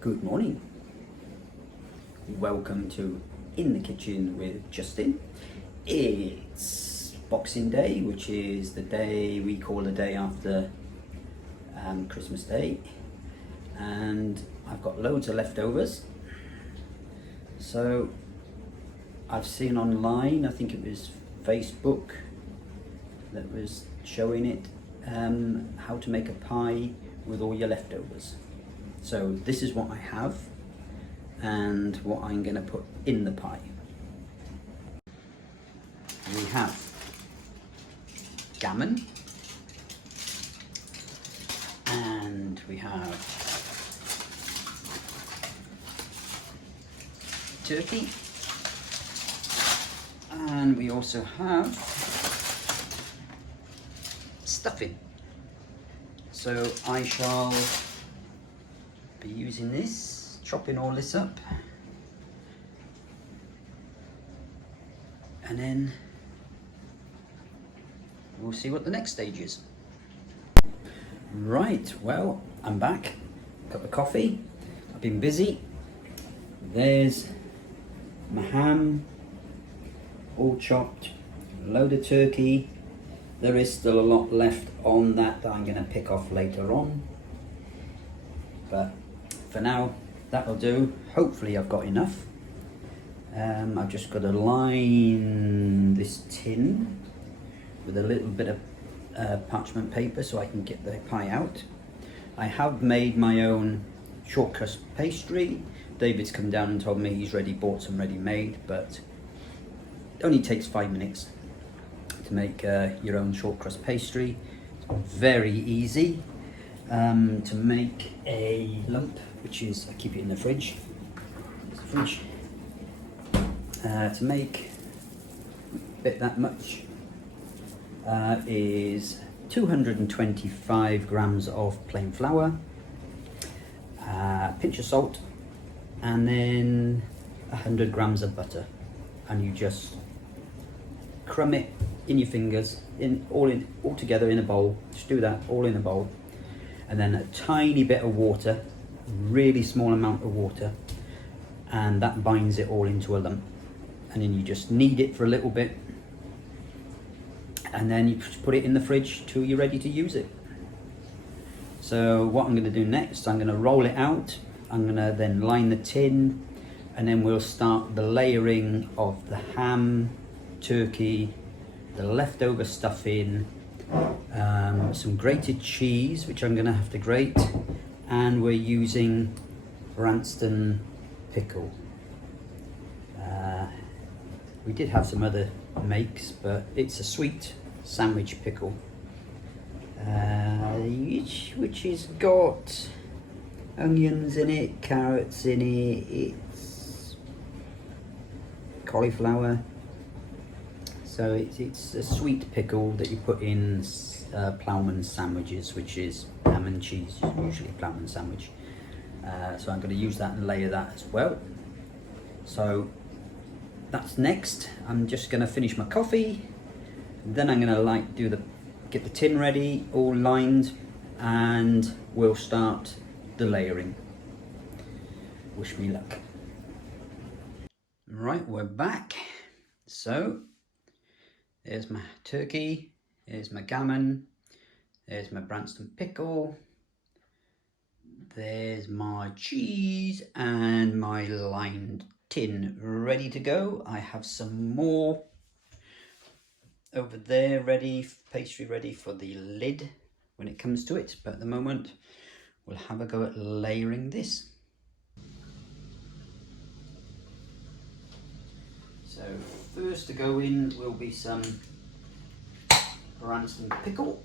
Good morning. Welcome to In the Kitchen with Justin. It's Boxing Day, which is the day we call the day after Christmas Day, and I've got loads of leftovers. So I've seen online, I think it was Facebook that was showing it, how to make a pie with all your leftovers. So this is what I have and what I'm going to put in the pie. We have gammon, and we have turkey, and we also have stuffing. So I shall be using this, chopping all this up, and then we'll see what the next stage is. Right, well, I'm back. Cup of coffee. I've been busy. There's my ham, all chopped, load of turkey. There is still a lot left on that I'm going to pick off later on, but for now that'll do. Hopefully I've got enough. I've just got to line this tin with a little bit of parchment paper so I can get the pie out. I have made my own short crust pastry. David's come down and told me he's bought some ready made, but it only takes 5 minutes to make your own short crust pastry. It's very easy. To make a lump, which is, I keep it in the fridge. To make a bit that much is 225 grams of plain flour, a pinch of salt, and then 100 grams of butter, and you just crumb it in your fingers, all together in a bowl. Just do that all in a bowl, and then a tiny bit of water, really small amount of water, and that binds it all into a lump. And then you just knead it for a little bit, and then you just put it in the fridge till you're ready to use it. So what I'm going to do next, I'm going to roll it out. I'm going to then line the tin, and then we'll start the layering of the ham, turkey, the leftover stuffing, some grated cheese, which I'm going to have to grate, and we're using Branston pickle. We did have some other makes, but it's a sweet sandwich pickle, which has got onions in it, carrots in it, it's cauliflower. So it's a sweet pickle that you put in ploughman's sandwiches, which is ham and cheese, usually ploughman's sandwich. So I'm going to use that and layer that as well. So that's next. I'm just going to finish my coffee, then I'm going to get the tin ready, all lined, and we'll start the layering. Wish me luck. Right, we're back. So there's my turkey, there's my gammon, there's my Branston pickle, there's my cheese, and my lined tin ready to go. I have some more over there pastry ready for the lid when it comes to it, but at the moment we'll have a go at layering this. So first to go in will be some Branston pickle,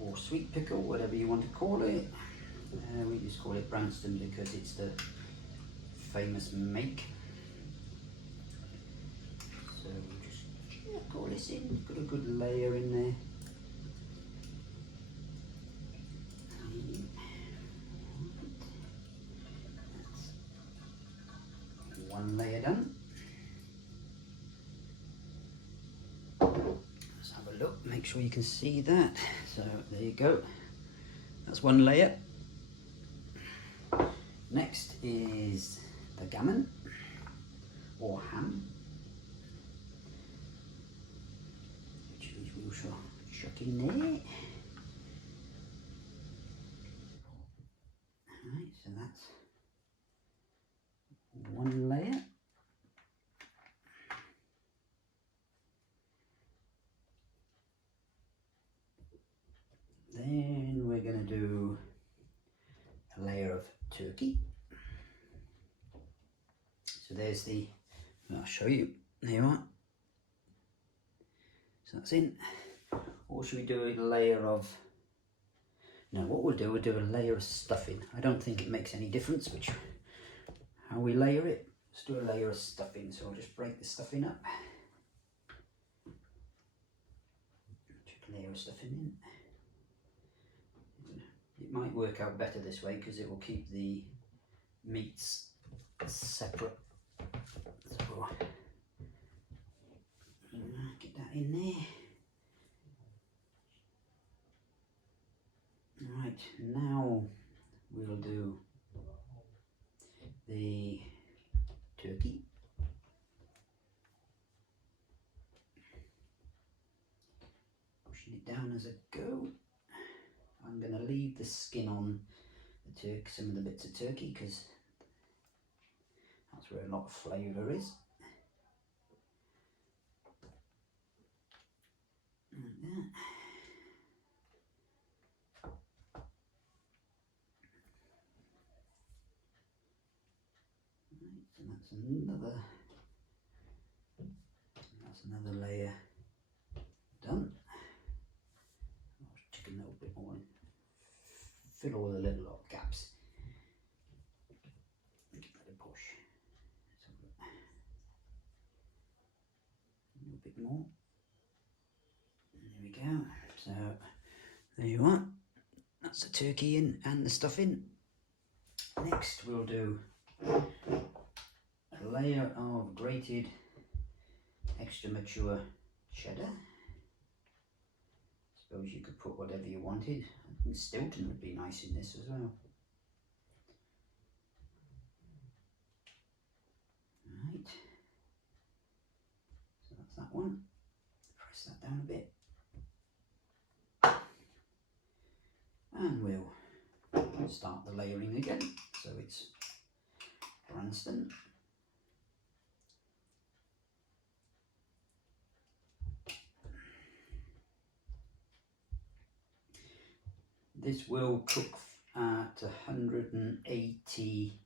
or sweet pickle, whatever you want to call it. We just call it Branston because it's the famous make. So we'll just check all this in. Got a good layer in there. That's one layer done. Let's have a look, make sure you can see that. So there you go. That's one layer. Next is the gammon or ham, which we shall chuck in there. Alright, so that's one layer. Then we're going to do a layer of turkey. So there's the, I'll show you, there you are. So that's in. Or should we do a layer of, no, what we'll do a layer of stuffing. I don't think it makes any difference how we layer it. Let's do a layer of stuffing. So I'll just break the stuffing up. Chuck a layer of stuffing in. It might work out better this way because it will keep the meats separate. So get that in there. Right, now we'll do the turkey. Pushing it down as I go. I'm going to leave the skin on the turkey, some of the bits of turkey, because that's where a lot of flavour is. Like that. Right, so that's another layer done. I'll stick a little bit more in. Fill all the little gaps. Give that a push. So a little bit more. There we go. So there you are. That's the turkey in and the stuffing. Next we'll do a layer of grated extra mature cheddar. Suppose you could put whatever you wanted. I think Stilton would be nice in this as well. Right. So that's that one. Press that down a bit. And we'll start the layering again. So it's Branston. This will cook at 180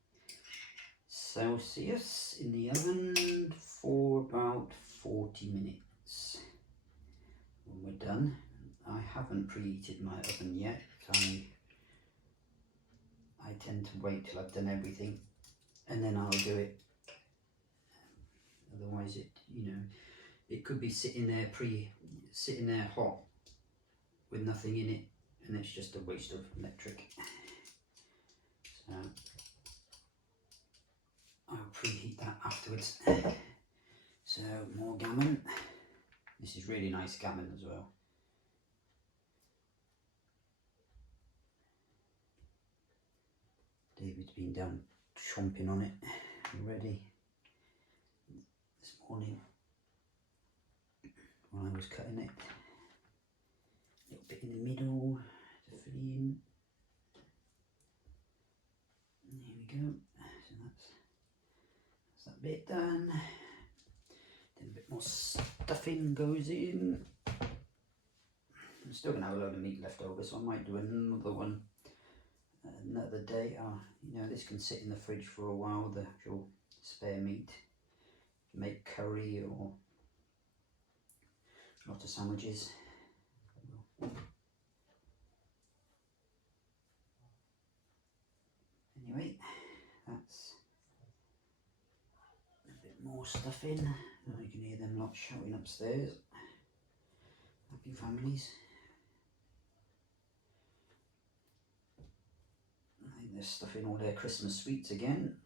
Celsius in the oven for about 40 minutes. When we're done, I haven't preheated my oven yet. I tend to wait till I've done everything and then I'll do it. Otherwise it could be sitting there hot with nothing in it, and it's just a waste of electric. So I'll preheat that afterwards. So more gammon. This is really nice gammon as well. David's been down chomping on it already this morning while I was cutting it. A little bit in the middle to fill in. There we go. So that's that bit done. Then a bit more stuffing goes in. I'm still going to have a load of meat left over, so I might do another one another day. This can sit in the fridge for a while, the actual spare meat. Make curry or a lot of sandwiches. Anyway, that's a bit more stuff in. You can hear them lot shouting upstairs. Happy families. I think they're stuffing all their Christmas sweets again.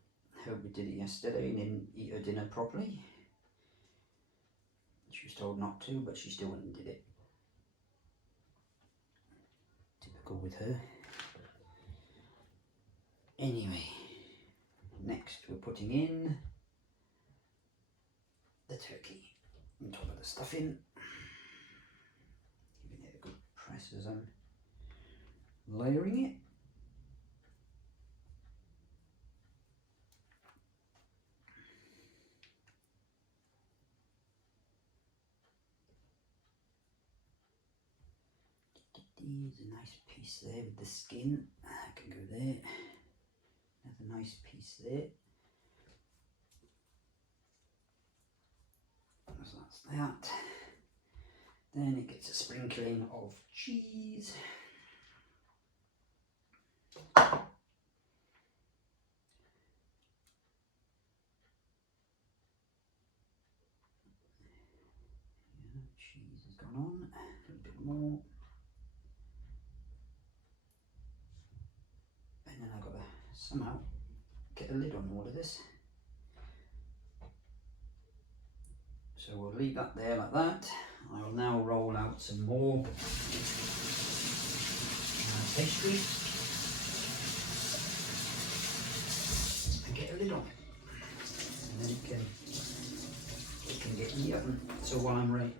Hope we did it yesterday and didn't eat her dinner properly. She was told not to, but she still went and did it. Typical with her. Anyway, we're putting in the turkey on top of the stuffing. Giving it a good press as I'm layering it. There's a nice piece there with the skin. That can go there. Another nice piece there. So that's that. Then it gets a sprinkling of cheese. Yeah, cheese has gone on. A little bit more. And then I've got to somehow get a lid on all of this. So we'll leave that there like that. I will now roll out some more pastry and get a lid on it. And then it can get in the oven. So while I'm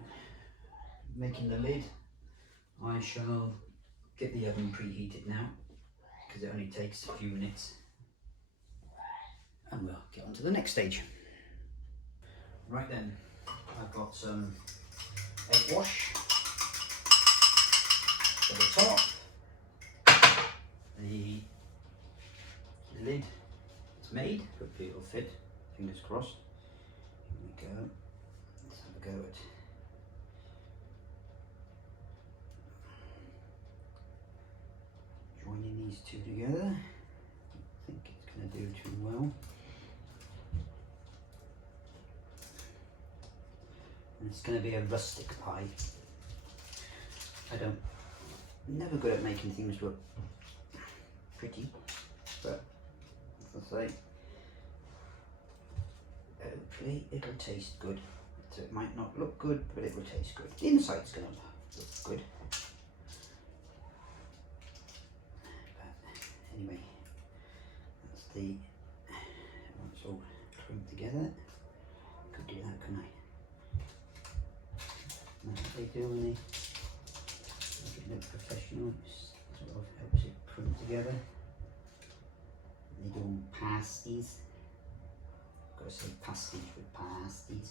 making the lid, I shall get the oven preheated now, because it only takes a few minutes, and we'll get on to the next stage. Right then, I've got some egg wash for the top. The lid is made, hopefully it'll fit, fingers crossed. Here we go, let's have a go at joining these two together. I think it's going to do too well. And it's going to be a rustic pie. Never good at making things look pretty, but as I say, hopefully it'll taste good. So it might not look good, but it will taste good. The inside's going to look good. Anyway, that's it's all clumped together. Could do that, couldn't I? That's what they do when they make it look professional. It sort of helps it clump together. They do pasties. I've got to say pasties with pasties.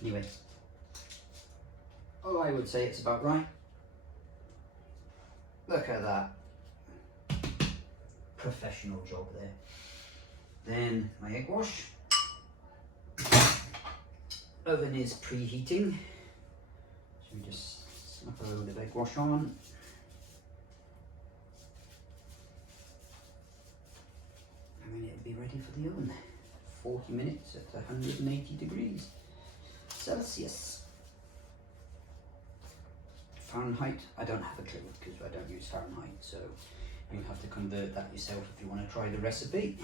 Anyway, I would say it's about right. Look at that. Professional job there. Then my egg wash. Oven is preheating. So we just snap a load of egg wash on. And then it'll be ready for the oven. 40 minutes at 180 degrees Celsius. Fahrenheit, I don't have a clue because I don't use Fahrenheit, so you'll have to convert that yourself if you want to try the recipe.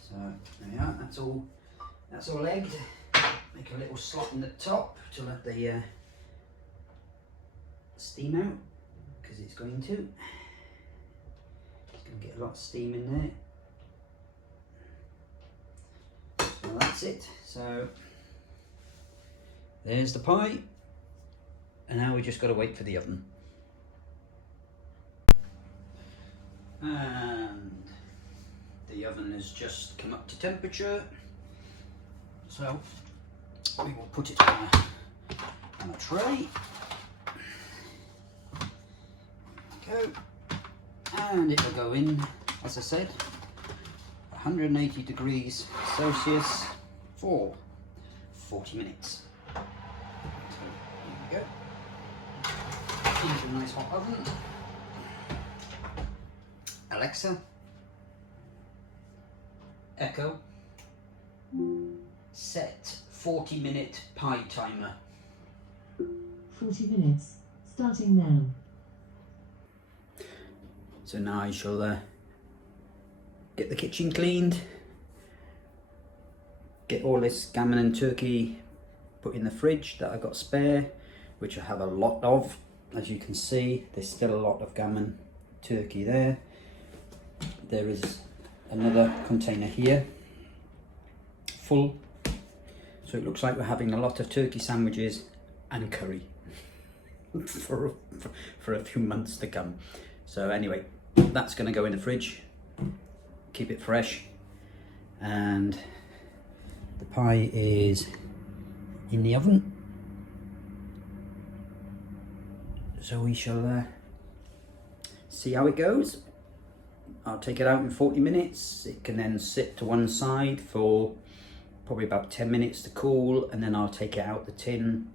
So there we are, that's all egged. Make a little slot in the top to let the steam out, because it's going to. It's going to get a lot of steam in there. So that's it. So there's the pie, and now we just got to wait for the oven. And the oven has just come up to temperature, so we will put it on a tray. There we go, and it will go in, as I said, 180 degrees Celsius for 40 minutes. So there we go, into a nice hot oven. Alexa, Echo, set 40-minute pie timer. 40 minutes, starting now. So now I shall get the kitchen cleaned, get all this gammon and turkey put in the fridge that I got spare, which I have a lot of. As you can see, there's still a lot of gammon turkey there. there is another container here full, so it looks like we're having a lot of turkey sandwiches and curry for a few months to come. So anyway, that's going to go in the fridge, keep it fresh, and the pie is in the oven, so we shall see how it goes. I'll take it out in 40 minutes. It can then sit to one side for probably about 10 minutes to cool, and then I'll take it out the tin